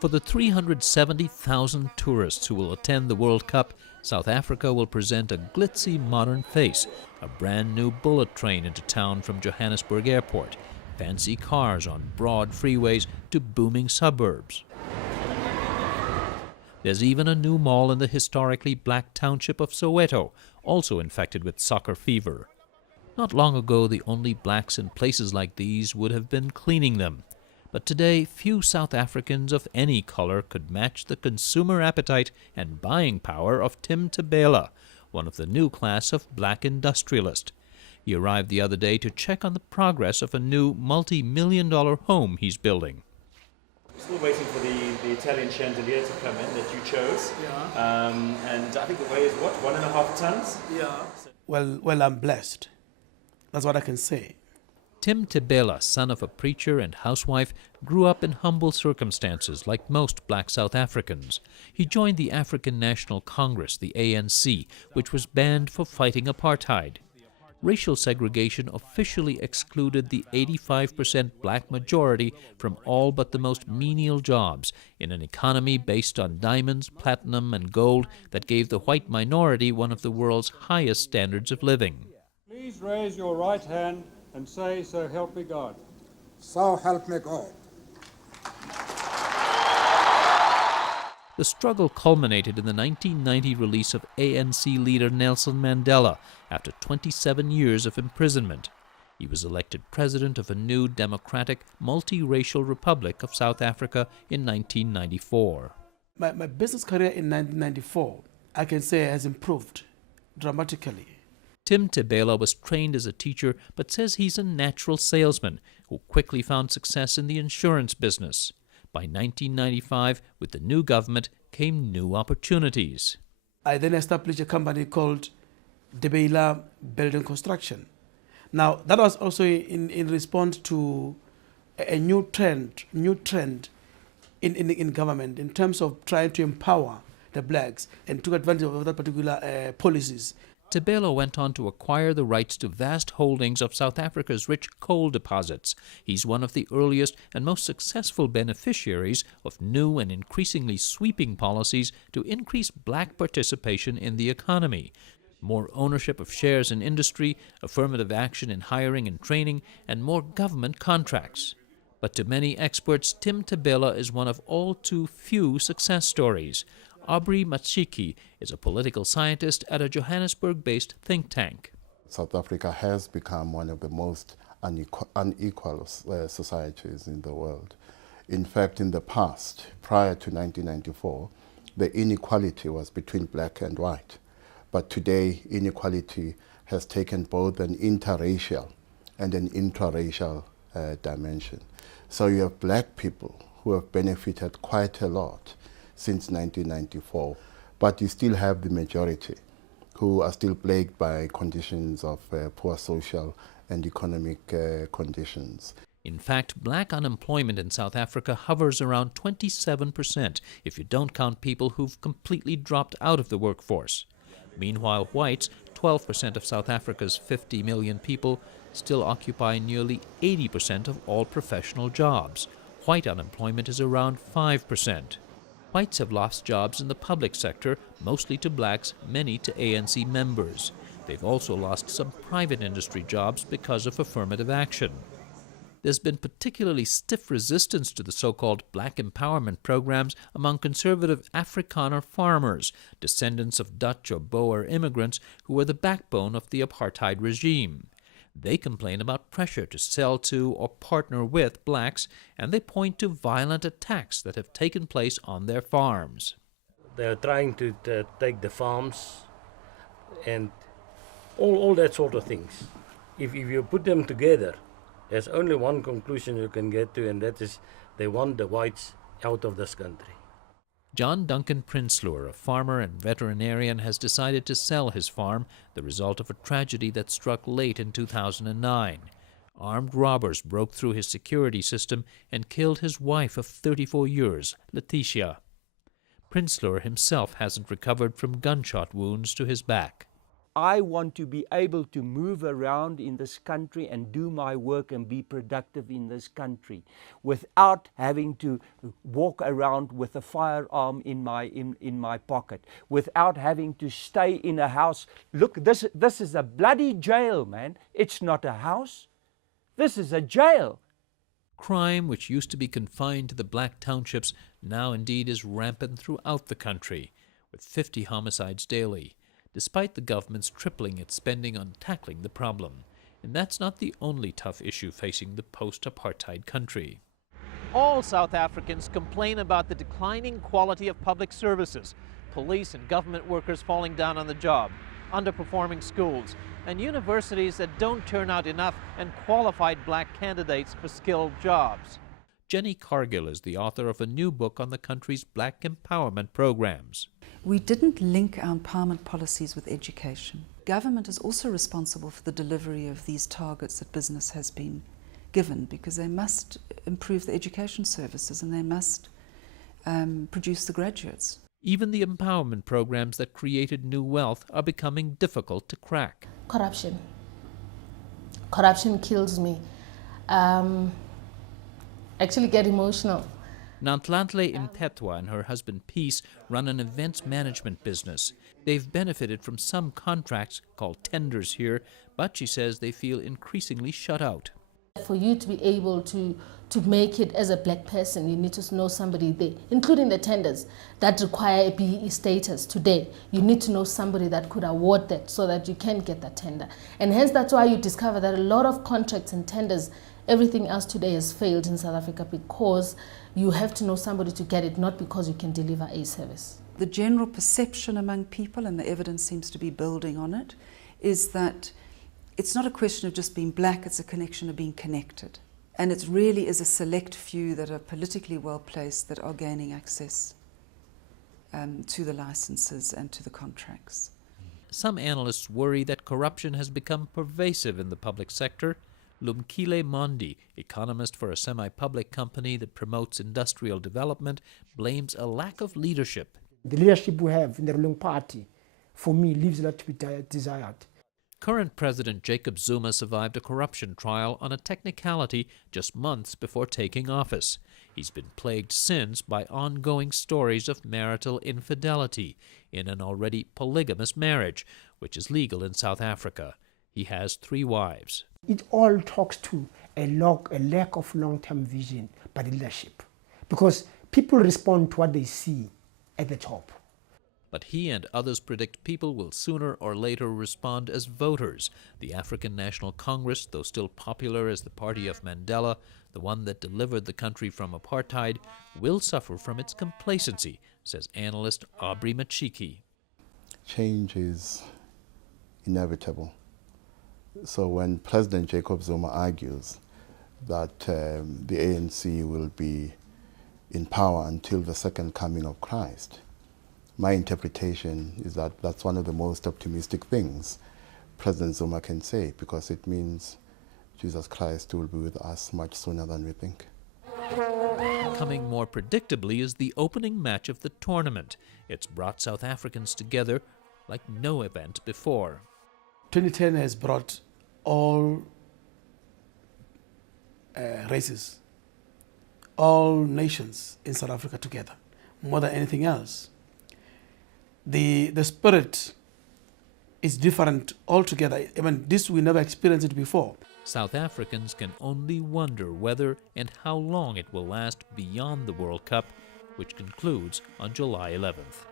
For the 370,000 tourists who will attend the World Cup, South Africa will present a glitzy modern face, a brand new bullet train into town from Johannesburg Airport, fancy cars on broad freeways to booming suburbs. There's even a new mall in the historically black township of Soweto, also infected with soccer fever. Not long ago, the only blacks in places like these would have been cleaning them. But today, few South Africans of any color could match the consumer appetite and buying power of Tim Tabela, one of the new class of black industrialist. He arrived the other day to check on the progress of a new multi-million-dollar home he's building. Still waiting for the Italian chandelier to come in that you chose. Yeah. And I think the weight is what, 1.5 tons? Yeah. Well, I'm blessed. That's what I can say. Tim Tabela, son of a preacher and housewife, grew up in humble circumstances like most black South Africans. He joined the African National Congress, the ANC, which was banned for fighting apartheid. Racial segregation officially excluded the 85% black majority from all but the most menial jobs in an economy based on diamonds, platinum, and gold that gave the white minority one of the world's highest standards of living. Please raise your right hand and say, "So help me God." So help me God. The struggle culminated in the 1990 release of ANC leader Nelson Mandela after 27 years of imprisonment. He was elected president of a new democratic, multiracial republic of South Africa in 1994. My business career in 1994, I can say, has improved dramatically. Tim Tabela was trained as a teacher, but says he's a natural salesman who quickly found success in the insurance business. By 1995, with the new government, came new opportunities. I then established a company called Tabela Building Construction. Now, that was also in response to a new trend in government in terms of trying to empower the blacks, and took advantage of that particular policies. Tabela went on to acquire the rights to vast holdings of South Africa's rich coal deposits. He's one of the earliest and most successful beneficiaries of new and increasingly sweeping policies to increase black participation in the economy. More ownership of shares in industry, affirmative action in hiring and training, and more government contracts. But to many experts, Tim Tabela is one of all too few success stories. Aubrey Machiki is a political scientist at a Johannesburg-based think tank. South Africa has become one of the most unequal societies in the world. In fact, in the past, prior to 1994, the inequality was between black and white. But today, inequality has taken both an interracial and an intraracial dimension. So you have black people who have benefited quite a lot since 1994, but you still have the majority who are still plagued by conditions of poor social and economic conditions. In fact, black unemployment in South Africa hovers around 27% if you don't count people who've completely dropped out of the workforce. Meanwhile, whites, 12% of South Africa's 50 million people, still occupy nearly 80% of all professional jobs. White unemployment is around 5%. Whites have lost jobs in the public sector, mostly to blacks, many to ANC members. They've also lost some private industry jobs because of affirmative action. There's been particularly stiff resistance to the so-called black empowerment programs among conservative Afrikaner farmers, descendants of Dutch or Boer immigrants who were the backbone of the apartheid regime. They complain about pressure to sell to or partner with blacks, and they point to violent attacks that have taken place on their farms. They're trying to take the farms and all that sort of things. If you put them together, there's only one conclusion you can get to, and that is they want the whites out of this country. John Duncan Prinsloo, a farmer and veterinarian, has decided to sell his farm, the result of a tragedy that struck late in 2009. Armed robbers broke through his security system and killed his wife of 34 years, Letitia. Prinsloo himself hasn't recovered from gunshot wounds to his back. I want to be able to move around in this country and do my work and be productive in this country without having to walk around with a firearm in my pocket, without having to stay in a house. Look, this is a bloody jail, man. It's not a house. This is a jail. Crime, which used to be confined to the black townships, now indeed is rampant throughout the country, with 50 homicides daily, despite the government's tripling its spending on tackling the problem. And that's not the only tough issue facing the post-apartheid country. All South Africans complain about the declining quality of public services, police and government workers falling down on the job, underperforming schools, and universities that don't turn out enough and qualified black candidates for skilled jobs. Jenny Cargill is the author of a new book on the country's black empowerment programs. We didn't link our empowerment policies with education. Government is also responsible for the delivery of these targets that business has been given, because they must improve the education services and they must produce the graduates. Even the empowerment programs that created new wealth are becoming difficult to crack. Corruption. Corruption kills me. Actually get emotional. Nanhlanhle Mthethwa and her husband Peace run an events management business. They've benefited from some contracts called tenders here, but she says they feel increasingly shut out. For you to be able to make it as a black person, you need to know somebody there, including the tenders that require a BEE status today. You need to know somebody that could award that so that you can get that tender. And hence that's why you discover that a lot of contracts and tenders, everything else today has failed in South Africa because you have to know somebody to get it, not because you can deliver a service. The general perception among people, and the evidence seems to be building on it, is that it's not a question of just being black, it's a connection of being connected. And it really is a select few that are politically well placed that are gaining access to the licenses and to the contracts. Some analysts worry that corruption has become pervasive in the public sector. Lumkile Mondi, economist for a semi-public company that promotes industrial development, blames a lack of leadership. The leadership we have in the ruling party, for me, leaves a lot to be desired. Current President Jacob Zuma survived a corruption trial on a technicality just months before taking office. He's been plagued since by ongoing stories of marital infidelity in an already polygamous marriage, which is legal in South Africa. He has 3 wives. It all talks to a lack of long-term vision by the leadership, because people respond to what they see at the top. But he and others predict people will sooner or later respond as voters. The African National Congress, though still popular as the party of Mandela, the one that delivered the country from apartheid, will suffer from its complacency, says analyst Aubrey Machiki. Change is inevitable. So when President Jacob Zuma argues that the ANC will be in power until the second coming of Christ, my interpretation is that that's one of the most optimistic things President Zuma can say, because it means Jesus Christ will be with us much sooner than we think. Coming more predictably is the opening match of the tournament. It's brought South Africans together like no event before. 2010 has brought all races, all nations in South Africa together, more than anything else. The spirit is different altogether. I mean, this we never experienced it before. South Africans can only wonder whether and how long it will last beyond the World Cup, which concludes on July 11th.